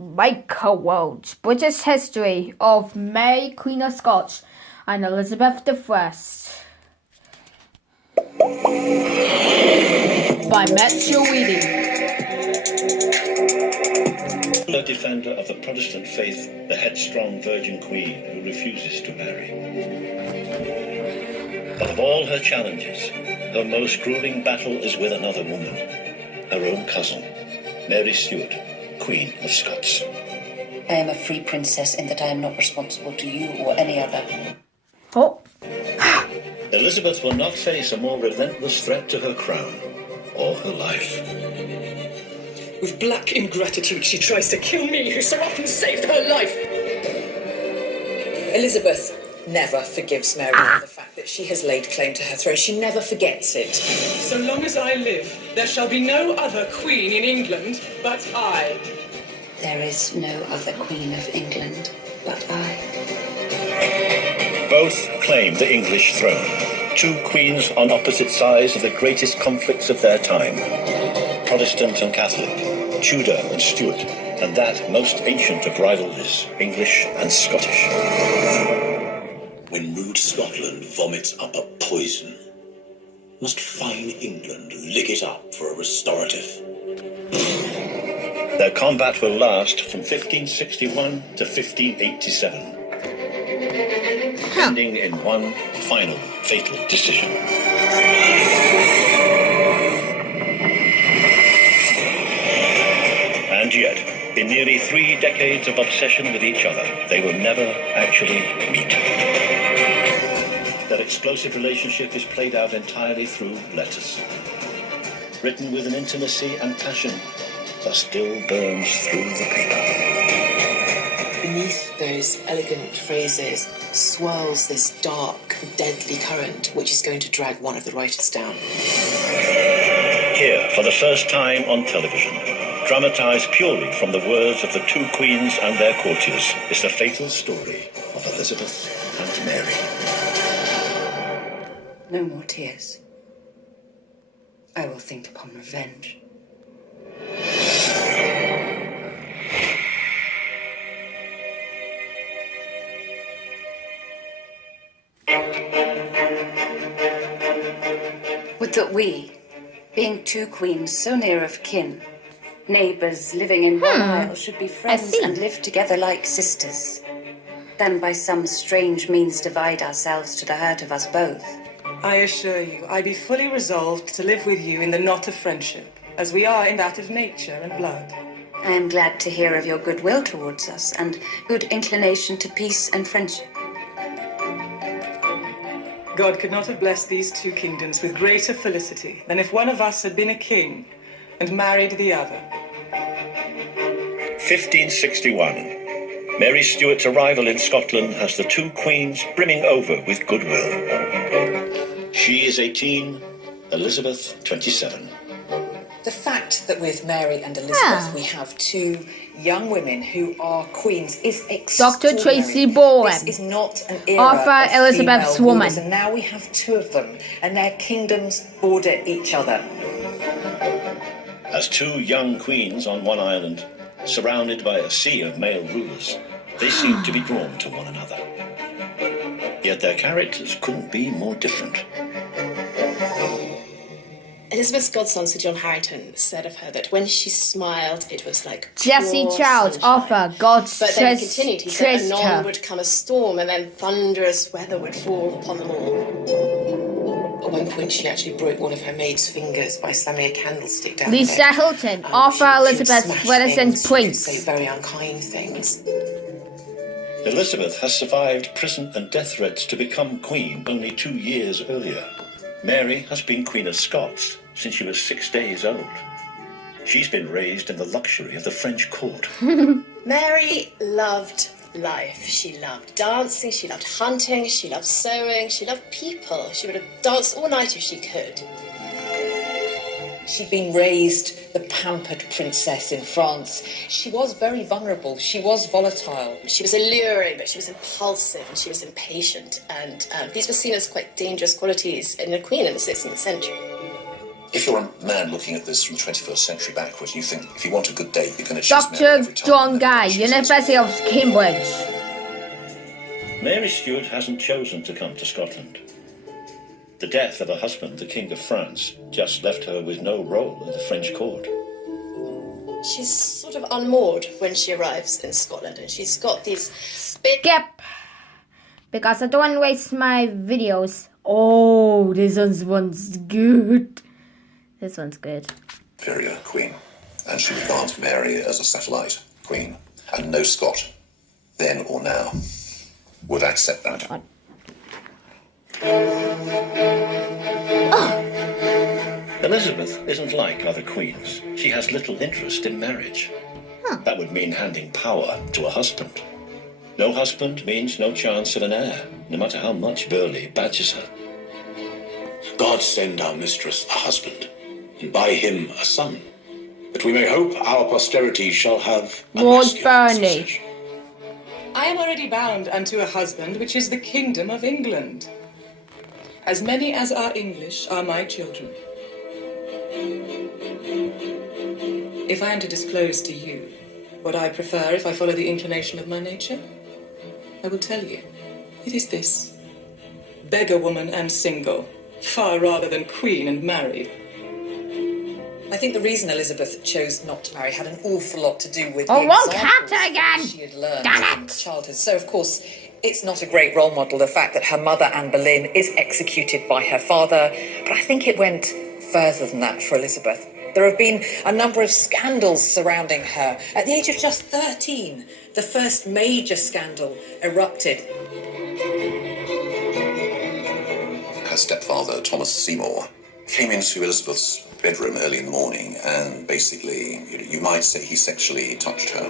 Michael Walsh, British History of Mary, Queen of Scots, and Elizabeth I. By Matthew Reading. A defender of the Protestant faith, the headstrong Virgin Queen who refuses to marry. But of all her challenges, her most grueling battle is with another woman, her own cousin, Mary Stuart, Queen of Scots. I am a free princess in that I am not responsible to you or any other. Oh. Elizabeth will not face a more relentless threat to her crown or her life. With black ingratitude, she tries to kill me, who so often saved her life. Elizabeth never forgives Mary for the fact that she has laid claim to her throne. She never forgets it. So long as I live, there shall be no other queen in England but I. There is no other queen of England but I. Both claim the English throne. Two queens on opposite sides of the greatest conflicts of their time. Protestant and Catholic, Tudor and Stuart, and that most ancient of rivalries, English and Scottish. When rude Scotland vomits up a poison, must fine England lick it up for a restorative. Their combat will last from 1561 to 1587, ending in one final fatal decision. And yet, in nearly 3 decades of obsession with each other, they will never actually meet. Their explosive relationship is played out entirely through letters, written with an intimacy and passion that still burns through the paper. Beneath those elegant phrases swirls this dark, deadly current which is going to drag one of the writers down. Here, for the first time on television, dramatized purely from the words of the two queens and their courtiers, is the fatal story of Elizabeth and Mary. No more tears. I will think upon revenge. Would that we, being two queens so near of kin, neighbours living in one isle, should be friends and live together like sisters, than by some strange means divide ourselves to the hurt of us both. I assure you, I be fully resolved to live with you in the knot of friendship, as we are in that of nature and blood. I am glad to hear of your goodwill towards us, and good inclination to peace and friendship. God could not have blessed these two kingdoms with greater felicity than if one of us had been a king and married the other. 1561. Mary Stuart's arrival in Scotland has the two queens brimming over with goodwill. She is 18, Elizabeth 27. The fact that with Mary and Elizabeth we have two young women who are queens is extraordinary. Dr. Tracy Bowen. This is not an era Arthur of Elizabeth's female woman. rulers, and now we have two of them, and their kingdoms border each other. As two young queens on one island, surrounded by a sea of male rulers, they seem to be drawn to one another. Yet their characters couldn't be more different. Elizabeth's godson, Sir John Harrington, said of her that when she smiled, it was like Jesse pure Childs, sunshine. Arthur, God's But then he continued, he said, traced anon her. would come a storm, and then thunderous weather would fall upon them all. At one point, she actually broke one of her maid's fingers by slamming a candlestick down Lisa there. Hilton, She Arthur would Elizabeth's smash Renaissance things, Prince. She would say very unkind things. Elizabeth has survived prison and death threats to become queen only 2 years earlier. Mary has been Queen of Scots since she was 6 days old. She's been raised in the luxury of the French court. Mary loved life. She loved dancing, she loved hunting, she loved sewing, she loved people. She would have danced all night if she could. She'd been raised the pampered princess in France. She was very vulnerable. She was volatile. She was alluring, but she was impulsive and she was impatient. And these were seen as quite dangerous qualities in a queen in the 16th century. If you're a man looking at this from the 21st century backwards, you think if you want a good date, you're going to choose Mary Dr. every time. John Guy, University of Cambridge. Mary Stuart hasn't chosen to come to Scotland. The death of her husband, the King of France, just left her with no role in the French court. She's sort of unmoored when she arrives in Scotland, and she's got these big... Skip. Because I don't want to waste my videos. Oh, this one's good. This one's good. Superior queen, and she regards Mary as a satellite queen, and no Scot, then or now, would accept that. Elizabeth isn't like other queens. She has little interest in marriage. That would mean handing power to a husband. No husband means no chance of an heir, no matter how much Burleigh badges her. God send our mistress a husband, and by him a son, that we may hope our posterity shall have a Lord masculine Burleigh. succession. I am already bound unto a husband, which is the kingdom of England. As many as are English are my children. If I am to disclose to you what I prefer if I follow the inclination of my nature, I will tell you. It is this. Beggar woman and single, far rather than queen and married. I think the reason Elizabeth chose not to marry had an awful lot to do with Oh, the wrong examples character again! she had learned Damn in it! childhood. So, of course, it's not a great role model, the fact that her mother, Anne Boleyn, is executed by her father. But I think it went further than that for Elizabeth. There have been a number of scandals surrounding her. At the age of just 13, the first major scandal erupted. Her stepfather, Thomas Seymour, came into Elizabeth's bedroom early in the morning and basically, you might say he sexually touched her.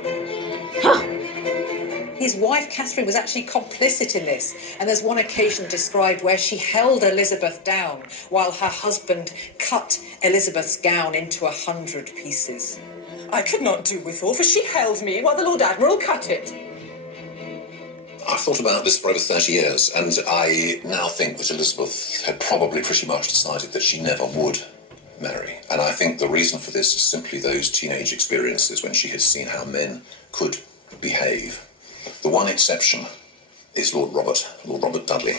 His wife, Catherine, was actually complicit in this, and there's one occasion described where she held Elizabeth down while her husband cut Elizabeth's gown into 100 pieces. I could not do withal, for she held me while the Lord Admiral cut it. I've thought about this for over 30 years, and I now think that Elizabeth had probably pretty much decided that she never would marry. And I think the reason for this is simply those teenage experiences when she had seen how men could behave. The one exception is Lord Robert Dudley.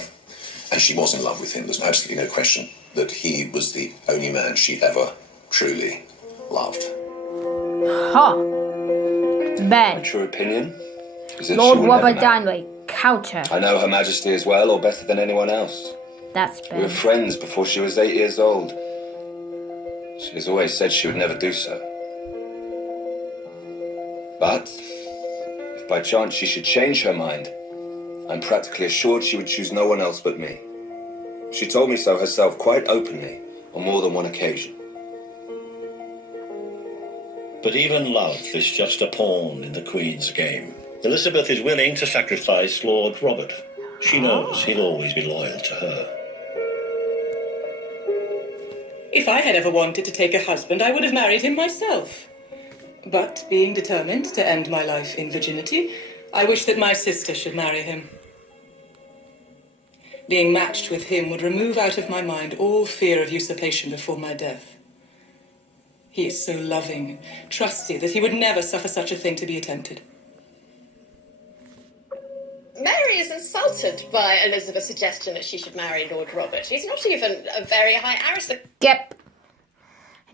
And she was in love with him. There's absolutely no question that he was the only man she ever truly loved. Huh. Ben. What's your opinion? Is that Lord she would Robert never marry? Darnley. Counter. I know Her Majesty as well, or better than anyone else. That's We were Ben. friends before she was 8 years old. She has always said she would never do so. But if by chance she should change her mind, I'm practically assured she would choose no one else but me. She told me so herself quite openly on more than one occasion. But even love is just a pawn in the Queen's game. Elizabeth is willing to sacrifice Lord Robert. She knows he'll always be loyal to her. If I had ever wanted to take a husband, I would have married him myself. But being determined to end my life in virginity, I wish that my sister should marry him. Being matched with him would remove out of my mind all fear of usurpation before my death. He is so loving, trusty, that he would never suffer such a thing to be attempted. Mary is insulted by Elizabeth's suggestion that she should marry Lord Robert. He's not even a very high aristocrat. Skip.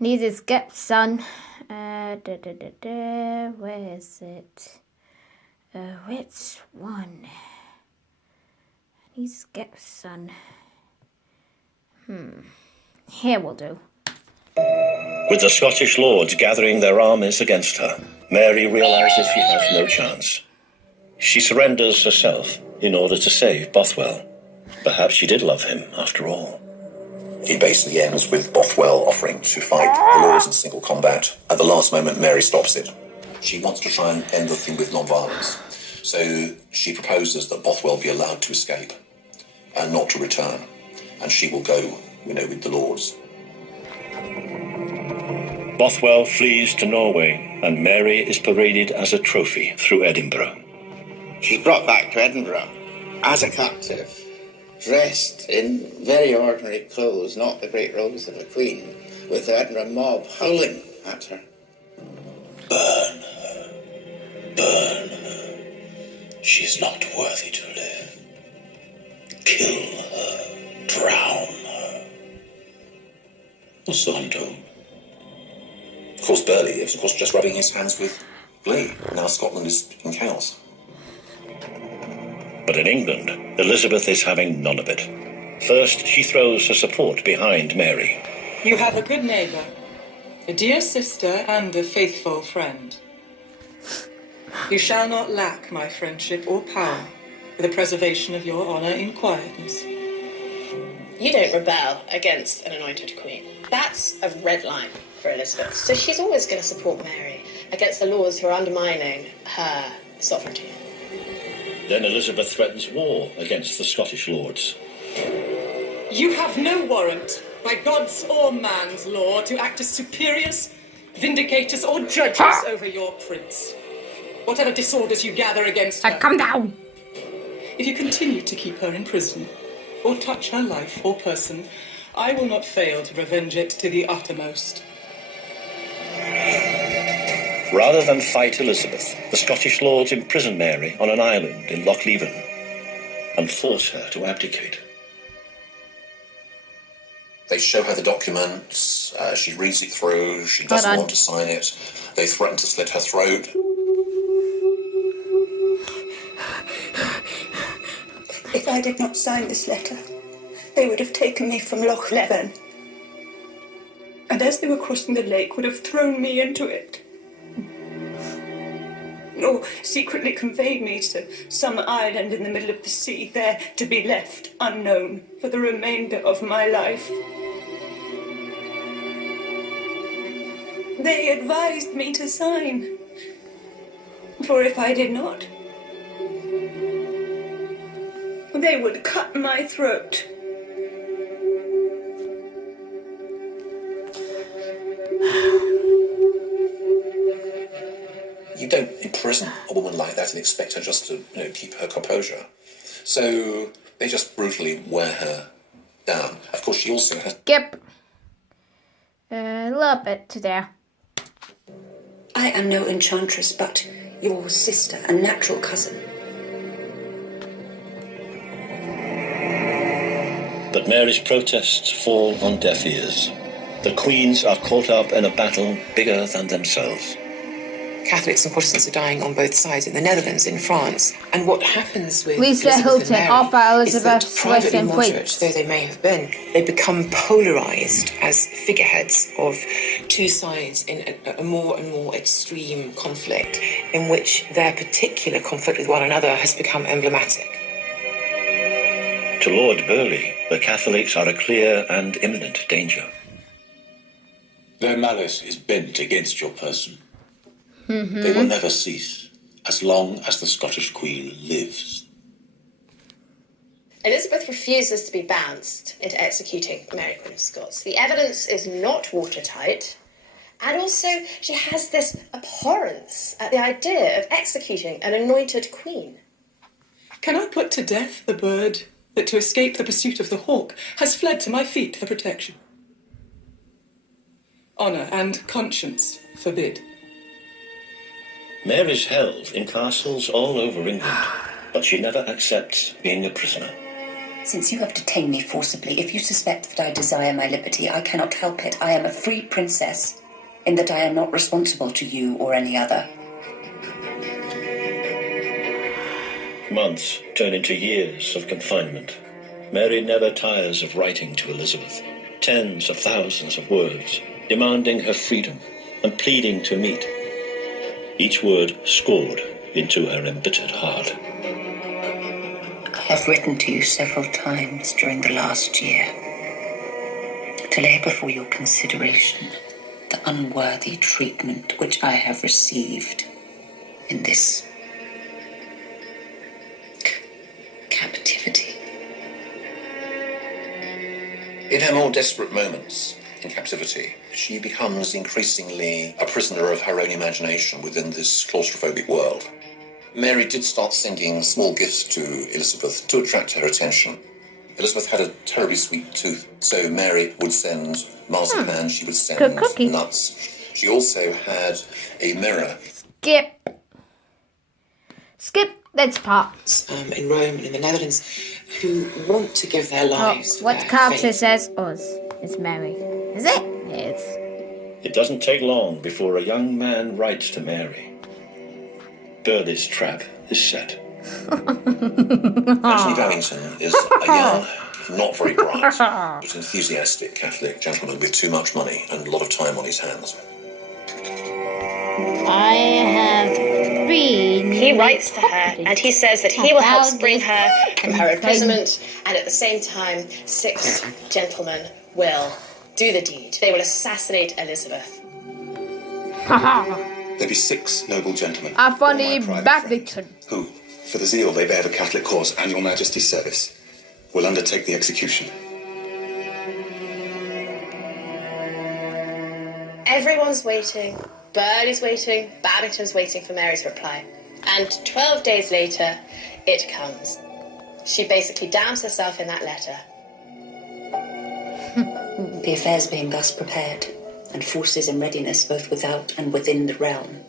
I need to skip, son. Where is it? Which one? I need to skip, son. Here will do. With the Scottish lords gathering their armies against her, Mary realises she has no chance. She surrenders herself in order to save Bothwell. Perhaps she did love him after all. It basically ends with Bothwell offering to fight the lords in single combat. At the last moment, Mary stops it. She wants to try and end the thing with non-violence. So she proposes that Bothwell be allowed to escape and not to return. And she will go, with the lords. Bothwell flees to Norway, and Mary is paraded as a trophy through Edinburgh. She's brought back to Edinburgh as a captive, dressed in very ordinary clothes, not the great robes of a queen, with the Edinburgh mob howling at her. Burn her. Burn her. She is not worthy to live. Kill her. Drown her. Or so I'm told. Of course, Burley is, of course, just rubbing his hands with glee. Now Scotland is in chaos. But in England, Elizabeth is having none of it. First, she throws her support behind Mary. You have a good neighbour, a dear sister, and a faithful friend. You shall not lack my friendship or power for the preservation of your honour in quietness. You don't rebel against an anointed queen. That's a red line for Elizabeth. So she's always going to support Mary against the lords who are undermining her sovereignty. Then Elizabeth threatens war against the Scottish lords. You have no warrant, by God's or man's law, to act as superiors, vindicators, or judges over your prince. Whatever disorders you gather against her. Come down. If you continue to keep her in prison, or touch her life or person, I will not fail to revenge it to the uttermost. Rather than fight Elizabeth, the Scottish lords imprison Mary on an island in Loch Leven and force her to abdicate. They show her the documents, she reads it through, she doesn't want to sign it. They threaten to slit her throat. If I did not sign this letter, they would have taken me from Loch Leven. And as they were crossing the lake, would have thrown me into it. Or secretly conveyed me to some island in the middle of the sea, there to be left unknown for the remainder of my life. They advised me to sign, for if I did not, they would cut my throat. You don't imprison a woman like that and expect her just to, keep her composure. So they just brutally wear her down. Of course, she also has... Skip a little bit to there. I am no enchantress, but your sister and natural cousin. But Mary's protests fall on deaf ears. The queens are caught up in a battle bigger than themselves. Catholics and Protestants are dying on both sides in the Netherlands, in France. And what happens with Lisa Elizabeth Hilton, and Mary offer is that Elizabeth's privately Western moderate queens. though they may have been, they become polarised as figureheads of two sides in a more and more extreme conflict in which their particular conflict with one another has become emblematic. To Lord Burleigh, the Catholics are a clear and imminent danger. Their malice is bent against your person. They will never cease, as long as the Scottish Queen lives. Elizabeth refuses to be bounced into executing Mary Queen of Scots. The evidence is not watertight, and also she has this abhorrence at the idea of executing an anointed queen. Can I put to death the bird that, to escape the pursuit of the hawk, has fled to my feet for protection? Honour and conscience forbid. Mary's held in castles all over England, but she never accepts being a prisoner. Since you have detained me forcibly, if you suspect that I desire my liberty, I cannot help it. I am a free princess, in that I am not responsible to you or any other. Months turn into years of confinement. Mary never tires of writing to Elizabeth, tens of thousands of words, demanding her freedom and pleading to meet. Each word scored into her embittered heart. I have written to you several times during the last year to lay before your consideration the unworthy treatment which I have received in this captivity. In her more desperate moments in captivity, she becomes increasingly a prisoner of her own imagination within this claustrophobic world. Mary did start sending small gifts to Elizabeth to attract her attention. Elizabeth had a terribly sweet tooth, so Mary would send marzipan, she would send Good cookie. nuts. She also had a mirror. Skip this part. In Rome and in the Netherlands who want to give their lives. What character says us? It's Mary. Is it? Yes. It doesn't take long before a young man writes to Mary. Burley's trap is set. Anthony Babington is a young, not very bright, but enthusiastic Catholic gentleman with too much money and a lot of time on his hands. I have been... He writes to her, and he says that he will help spring her from her imprisonment, and at the same time, 6 gentlemen will do the deed. They will assassinate Elizabeth. There be 6 noble gentlemen. Anthony Babington. Who, for the zeal they bear the Catholic cause and your Majesty's service, will undertake the execution. Everyone's waiting. Burley's waiting. Babington's waiting for Mary's reply. And 12 days later, it comes. She basically damns herself in that letter. The affairs being thus prepared, and forces in readiness both without and within the realm,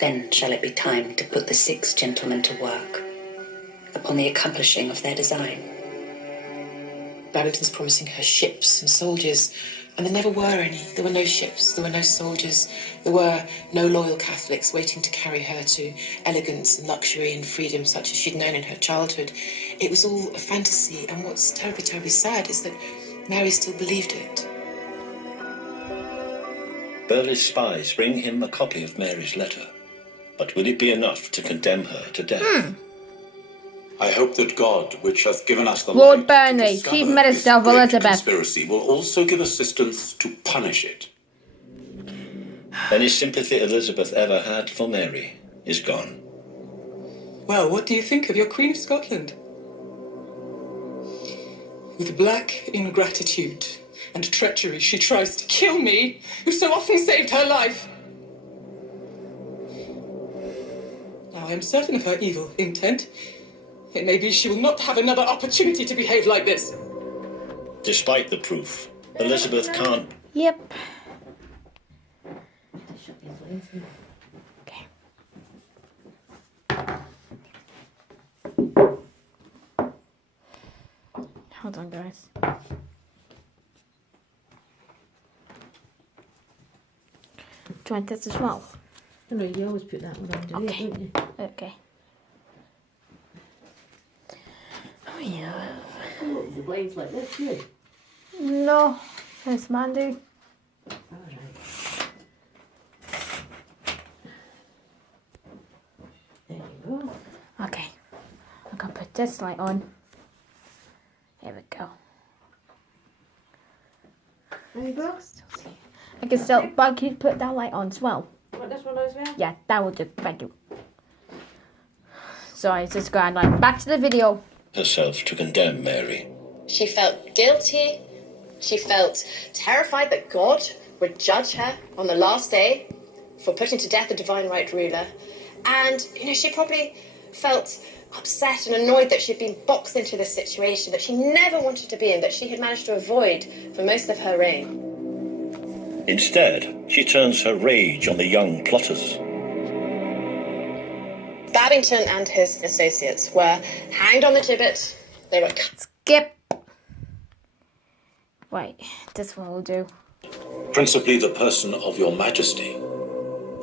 then shall it be time to put the 6 gentlemen to work upon the accomplishing of their design. Babington's promising her ships and soldiers, and there never were any. There were no ships, there were no soldiers, there were no loyal Catholics waiting to carry her to elegance and luxury and freedom such as she'd known in her childhood. It was all a fantasy, and what's terribly, terribly sad is that Mary still believed it. Burley's spies bring him a copy of Mary's letter. But will it be enough to condemn her to death? I hope that God, which hath given us the Lord light Burnley, to discover Chief Minister of this great Elizabeth. conspiracy, will also give assistance to punish it. Any sympathy Elizabeth ever had for Mary is gone. Well, what do you think of your Queen of Scotland? With black ingratitude and treachery, she tries to kill me, who so often saved her life. Now, I am certain of her evil intent. It may be she will not have another opportunity to behave like this. Despite the proof, Elizabeth can't... Yep. Okay. Hold on, guys. Do you want this as well? No, you always put that one under Okay. here, don't you? Okay. Oh, yeah. Oh, the blades like this, you? No, it's Mandy. Alright. There you go. Okay. I'm gonna put this light on. There we go. There you go. I can still, but I can put that light on as well. Want this one as well? Yeah, that will do. Thank you. Sorry, just going like back to the video. herself to condemn Mary. She felt guilty. She felt terrified that God would judge her on the last day for putting to death the divine right ruler. And, she probably felt upset and annoyed that she'd been boxed into this situation that she never wanted to be in, that she had managed to avoid for most of her reign. Instead, she turns her rage on the young plotters. Babington and his associates were hanged on the gibbet. They were skip. Wait, this one will do. Principally the person of your majesty.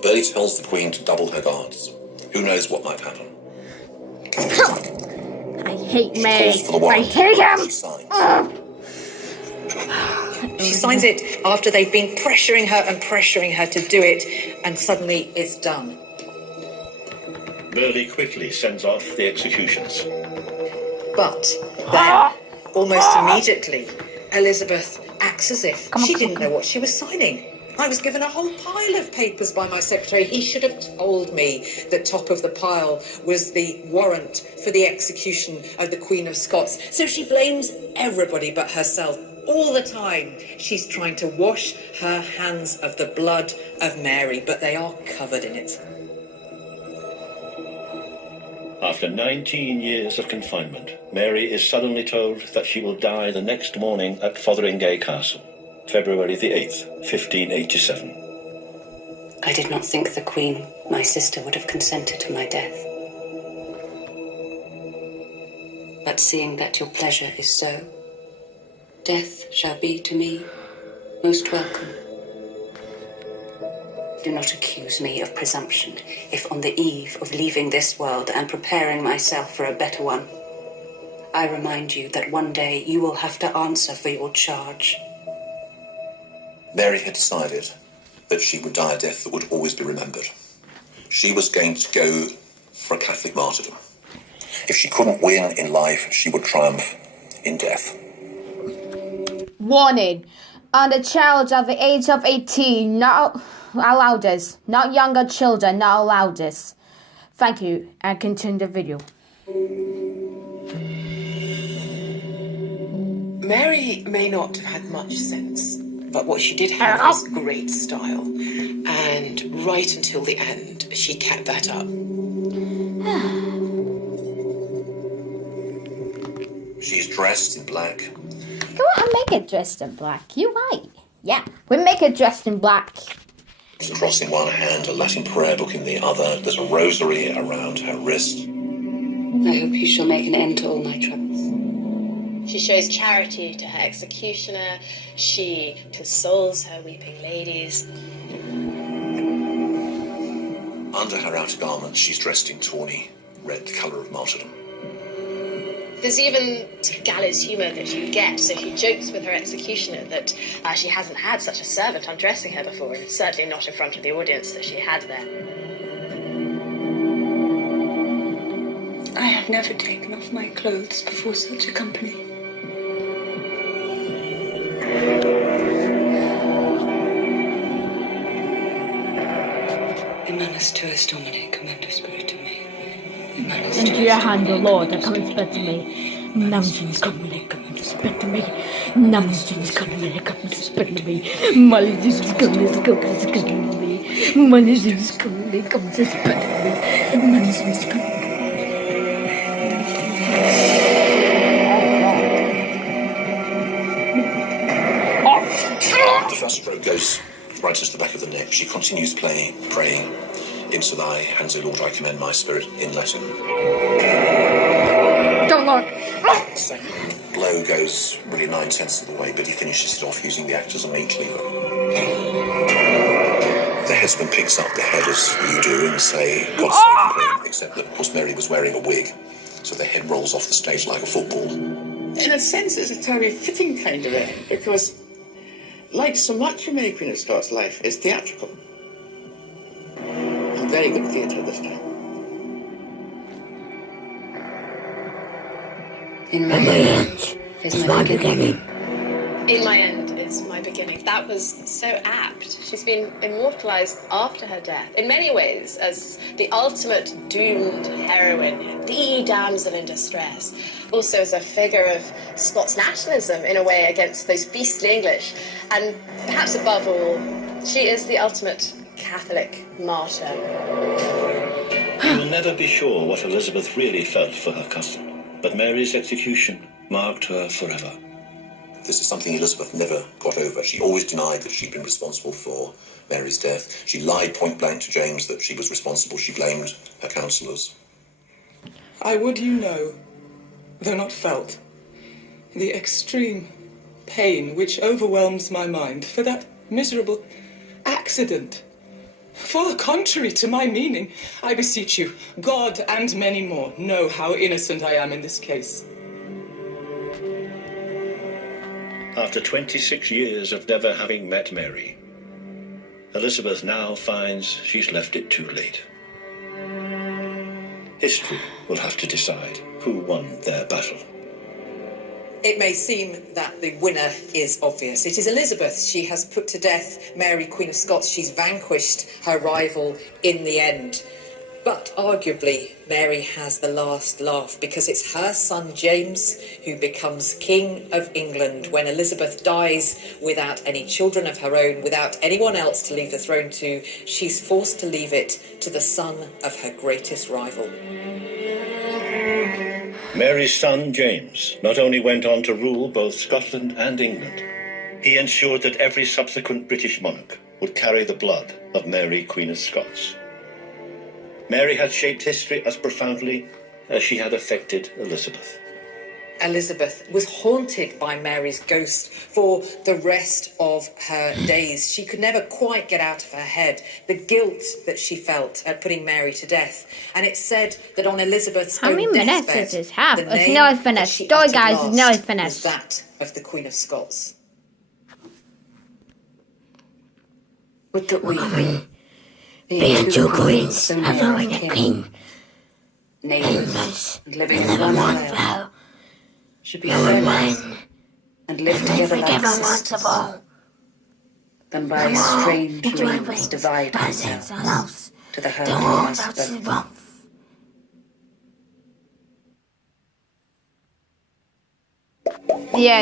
Burley tells the Queen to double her guards. Who knows what might happen? I hate Mary. Calls for the warrant. I hate him. She signs it after they've been pressuring her to do it, and suddenly it's done. Burley quickly sends off the executions. But then, almost immediately, Elizabeth acts as if she didn't know what she was signing. I was given a whole pile of papers by my secretary. He should have told me that top of the pile was the warrant for the execution of the Queen of Scots. So she blames everybody but herself. All the time, she's trying to wash her hands of the blood of Mary, but they are covered in it. After 19 years of confinement, Mary is suddenly told that she will die the next morning at Fotheringay Castle, February the 8th, 1587. I did not think the Queen, my sister, would have consented to my death. But seeing that your pleasure is so, death shall be to me most welcome. Do not accuse me of presumption if on the eve of leaving this world and preparing myself for a better one, I remind you that one day you will have to answer for your charge. Mary had decided that she would die a death that would always be remembered. She was going to go for a Catholic martyrdom. If she couldn't win in life, she would triumph in death. Warning. On the child of the age of 18, not allowed this. Not younger children, not allowed this. Thank you, and continue the video. Mary may not have had much sense, but what she did have was great style. And right until the end, she kept that up. She's dressed in black. Come on, make it dressed in black. You're right. Yeah, we make it dressed in black. There's a cross in one hand, a Latin prayer book in the other. There's a rosary around her wrist. I hope you shall make an end to all my troubles. She shows charity to her executioner. She consoles her weeping ladies. Under her outer garments, she's dressed in tawny red, the colour of martyrdom. There's even sort of gallows humour that you get, so she jokes with her executioner that she hasn't had such a servant undressing her before, and certainly not in front of the audience that she had there. I have never taken off my clothes before such a company. Immanus tuus Domine, commendo spiritum mei. Into your hand, O Lord, that come and spare to me. Nonsense, come and spare to me. Nonsense, come and spare to me. Malediction, come and spare to me. Malediction, come and spare to me. Nonsense, come. The first stroke goes right into the back of the neck. She continues praying. Into thy hands, O Lord, I commend my spirit, in Latin. Don't look. The second blow goes really 9/10 of the way, but he finishes it off using the act as a meat cleaver. The headsman picks up the head as you do and say, God save the Queen, except that, of course, Mary was wearing a wig, so the head rolls off the stage like a football. In a sense, it's a terribly fitting kind of end, because, like so much of Mary Queen of Scots' life, it's theatrical. And very good theatre this time. In my end is my beginning. In my end is my beginning. That was so apt. She's been immortalised after her death, in many ways, as the ultimate doomed heroine, the damsel in distress. Also as a figure of Scots nationalism, in a way, against those beastly English. And perhaps above all, she is the ultimate Catholic martyr. We will never be sure what Elizabeth really felt for her cousin, but Mary's execution marked her forever. This is something Elizabeth never got over. She always denied that she'd been responsible for Mary's death. She lied point blank to James that she was responsible. She blamed her counsellors. I would you know, though not felt, the extreme pain which overwhelms my mind for that miserable accident. Far contrary to my meaning, I beseech you, God and many more know how innocent I am in this case. After 26 years of never having met Mary, Elizabeth now finds she's left it too late. History will have to decide who won their battle. It may seem that the winner is obvious. It is Elizabeth. She has put to death Mary, Queen of Scots. She's vanquished her rival in the end. But arguably, Mary has the last laugh, because it's her son James who becomes King of England when Elizabeth dies without any children of her own, without anyone else to leave the throne to. She's forced to leave it to the son of her greatest rival. Mary's son, James, not only went on to rule both Scotland and England, he ensured that every subsequent British monarch would carry the blood of Mary, Queen of Scots. Mary had shaped history as profoundly as she had affected Elizabeth. Elizabeth was haunted by Mary's ghost for the rest of her days. She could never quite get out of her head the guilt that she felt at putting Mary to death. And it's said that on Elizabeth's How many own minutes deathbed, does this have? the It's name nearly that finished. she Story, uttered guys, it's last nearly was finished. that of the Queen of Scots. Would that we, Being two queens, so and near following of a kin, king, neighbours, and living in one isle, should be friends and live together like sisters, then by strange means divide ourselves to the hurt of us both. Yeah.